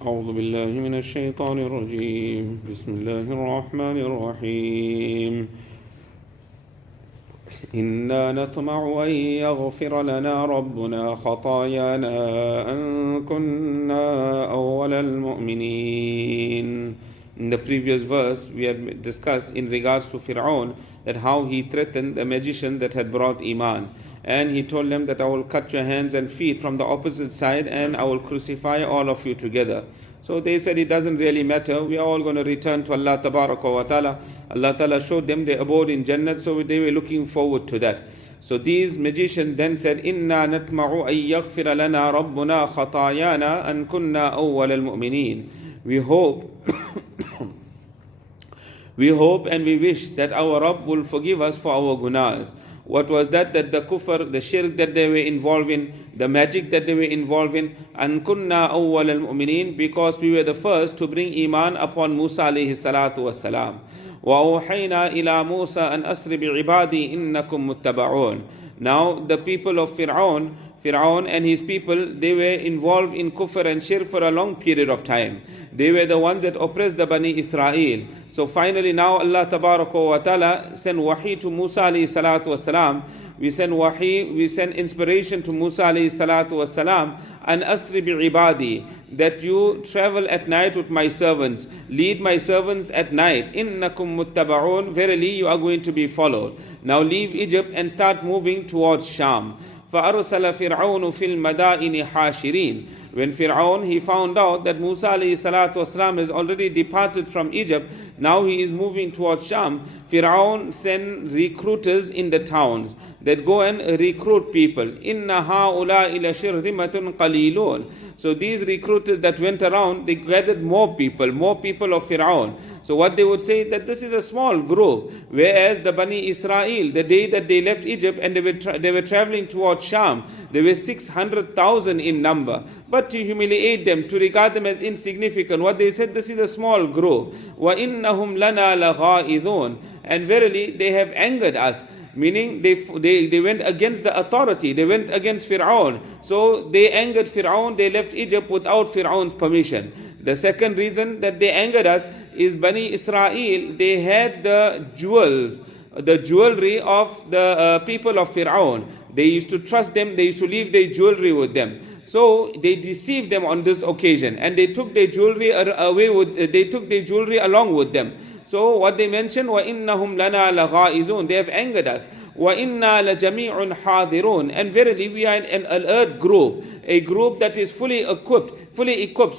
أعوذ بالله من الشيطان الرجيم بسم الله الرحمن الرحيم إنا نطمع أن يغفر لنا ربنا خطايانا أن كنا أول المؤمنين. In the previous verse, we had discussed in regards to Fir'aun that how he threatened the magician that had brought Iman. And he told them that I will cut your hands and feet from the opposite side and I will crucify all of you together. So they said it doesn't really matter, we are all going to return to Allah wa Ta'ala. Allah Ta'ala showed them their abode in Jannat, so they were looking forward to that. So these magicians then said, Inna natma'u an yaghfira lana rabbuna khatayana an kunna awwal al-mu'mineen. We hope and we wish that our Rabb will forgive us for our gunas. What was that? That the kufr, the shirk that they were involved in, the magic that they were involved in, and kunna awwal al-mu'mineen, because we were the first to bring iman upon Musa alayhi salatu wassalam. وَأَوْحَيْنَا إِلَى مُوسَى أَنْ أَسْرِ بِعِبَادِي إِنَّكُمْ مُتَّبَعُونَ. Now the people of Fir'aun and his people, they were involved in kufr and shirk for a long period of time. They were the ones that oppressed the Bani Israel. So finally now Allah wa Ta'ala sent wahi to Musa alayhi salatu wasalam. We send wahi, we send inspiration to Musa alayhi salatu wasalam, and asri bi ibadi, that you travel at night with my servants, lead my servants at night. Innakum muttaba'un, verily you are going to be followed. Now leave Egypt and start moving towards Sham. فَأَرْسَلَ فِرْعَوْنُ فِي الْمَدَائِنِ حَاشِرِينَ. When Fir'aun, he found out that Musa alayhi salatu wasalam has already departed from Egypt, now he is moving towards Sham, Fir'aun sent recruiters in the towns that go and recruit people. Inna ha'ula'i la shirzimatun qalilun. So these recruiters that went around, they gathered more people of Fir'aun. So what they would say, that this is a small group, whereas the Bani Israel, the day that they left Egypt and they were traveling towards Sham, they were 600,000 in number. But to humiliate them, to regard them as insignificant, what they said, this is a small group. وَإِنَّهُمْ لَنَا لَغَائِذُونَ. And verily, they have angered us. Meaning they went against the authority, they went against Fir'aun. So they angered Fir'aun, they left Egypt without Fir'aun's permission. The second reason that they angered us is Bani Israel, they had the jewels, the jewelry of the people of Fir'aun. They used to trust them, they used to leave their jewelry with them. So they deceived them on this occasion, and they took their jewelry along with them. So what they mentioned, وَإِنَّهُمْ لَنَا لَغَائِزُونَ, they have angered us. وَإِنَّا لَجَمِيعٌ حَاذِرُونَ. And verily we are an alert group, a group that is fully equipped.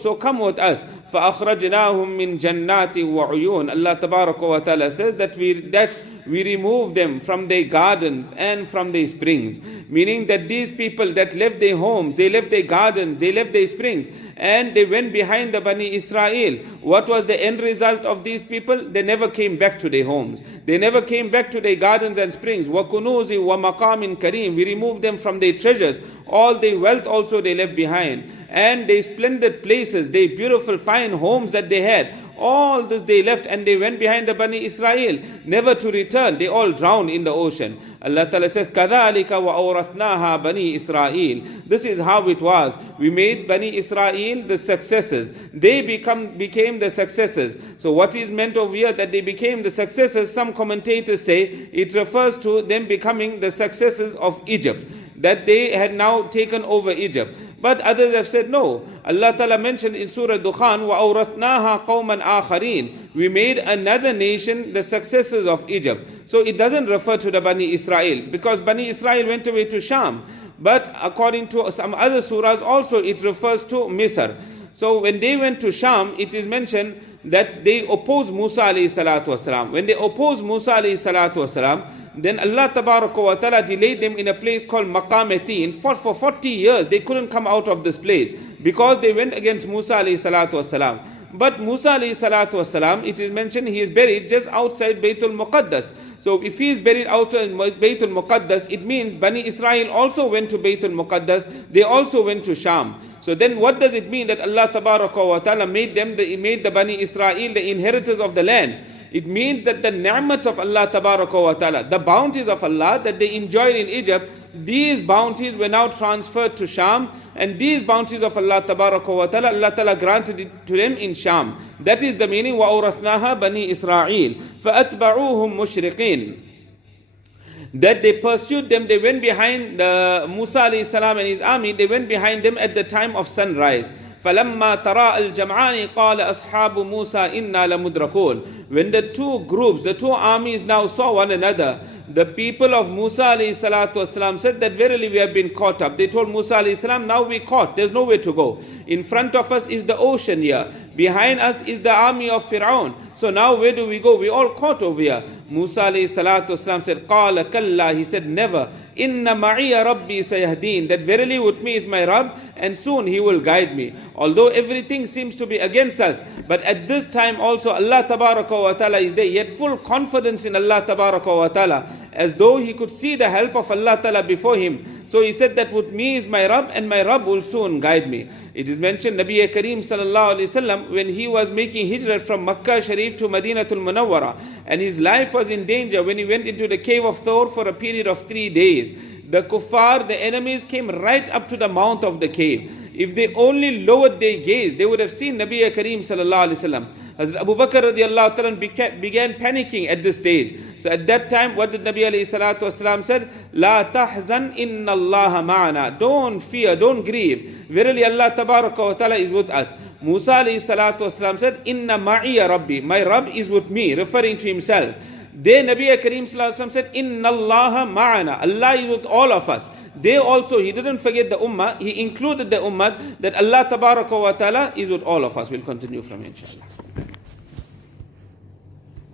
So come with us. فَأَخْرَجْنَاهُمْ مِنْ جَنَّاتٍ وَعُيُونَ. Allah Tabaraka wa Ta'ala says that we remove them from their gardens and from their springs. Meaning that these people that left their homes, they left their gardens, they left their springs, and they went behind the Bani Israel. What was the end result of these people? They never came back to their homes. They never came back to their gardens and springs. وَكُنُوزِ وَمَقَامٍ كَرِيمٍ. We removed them from their treasures. All their wealth also they left behind. And their splendid places, their beautiful fine homes that they had, all this they left and they went behind the Bani Israel, never to return. They all drowned in the ocean. Allah Ta'ala says, كَذَلِكَ وَأَوْرَثْنَاهَا بَنِي إِسْرَائِيل. This is how it was. We made Bani Israel the successors. They became the successors. So what is meant over here that they became the successors? Some commentators say it refers to them becoming the successors of Egypt, that they had now taken over Egypt. But others have said no. Allah Ta'ala mentioned in Surah Dukhan, وَأَوْرَثْنَاهَا قَوْمًا آخَرِينَ. We made another nation the successors of Egypt. So it doesn't refer to the Bani Israel, because Bani Israel went away to Sham. But according to some other surahs also it refers to Misr. So when they went to Sham, it is mentioned that they opposed Musa alayhi salatu wasalam. When they opposed Musa alayhi salatu wasalam, then Allah Tabaraka wa Ta'ala delayed them in a place called Maqam-e-Teen. For 40 years they couldn't come out of this place because they went against Musa alayhi salatu wasalam. But Musa alayhi salatu wasalam, it is mentioned he is buried just outside Baytul Muqaddas. So if he is buried outside Baytul Muqaddas, it means Bani Israel also went to Baytul Muqaddas, they also went to Sham. So then what does it mean that Allah Tabaraka wa Ta'ala made the Bani Israel the inheritors of the land? It means that the ni'mats of Allah Tabaraka wa Ta'ala, the bounties of Allah that they enjoyed in Egypt, these bounties were now transferred to Sham, and these bounties of Allah Tabaraka wa Ta'ala, Allah Ta'ala granted it to them in Sham. That is the meaning, وَأَوْرَثْنَاهَا بَنِي إِسْرَائِيل فَأَتْبَعُوهُم مُشْرِقِينَ. That they pursued them, they went behind Musa alayhi salam and his army, they went behind them at the time of sunrise. فَلَمَّا تَرَاءَ الْجَمْعَانِ قَالَ أَصْحَابُ مُوسَى إِنَّا لَمُدْرَكُونَ. When the two groups, the two armies now saw one another, the people of Musa alayhi salatu wasalam said that verily we have been caught up. They told Musa alayhi salam, now we caught, there's nowhere to go. In front of us is the ocean here. Behind us is the army of Fir'aun. So now where do we go? We all caught over here. Musa alayhi salatu wasalam said, قَالَ كَلَّا. He said, never. إِنَّ مَعِيَ رَبِّي سَيَهْدِينَ. That verily with me is my Rabb, and soon he will guide me. Although everything seems to be against us, but at this time also Allah Tabaraka wa Ta'ala is there. He had full confidence in Allah Tabaraka wa Ta'ala, as though he could see the help of Allah Ta'ala before him. So he said that with me is my Rabb, and my Rabb will soon guide me. It is mentioned Nabi Kareem sallallahu alayhi wasallam, when he was making hijrah from Makkah Sharif to Madinatul Munawwara, and his life was in danger when he went into the cave of Thawr for a period of 3 days. The kuffar, the enemies, came right up to the mount of the cave. If they only lowered their gaze, they would have seen Nabi Kareem sallallahu alayhi wasallam. Hazrat Abu Bakr radiallahu ta'ala began panicking at this stage. So at that time, what did Nabi alayhi salatu wasalam said? La tahzan inna Allah ma'ana. Don't fear, don't grieve. Verily Allah tabaraka wa ta'ala is with us. Musa alayhi salatu wasalam said, Inna ma'iya Rabbi. My Rabb is with me, referring to himself. Then Nabi Kareem sallallahu alayhi wasallam said, Inna Allah ma'ana. Allah is with all of us. They also, he didn't forget the ummah, he included the ummah, that Allah tabaraka wa ta'ala is with all of us. We'll continue from here, inshallah.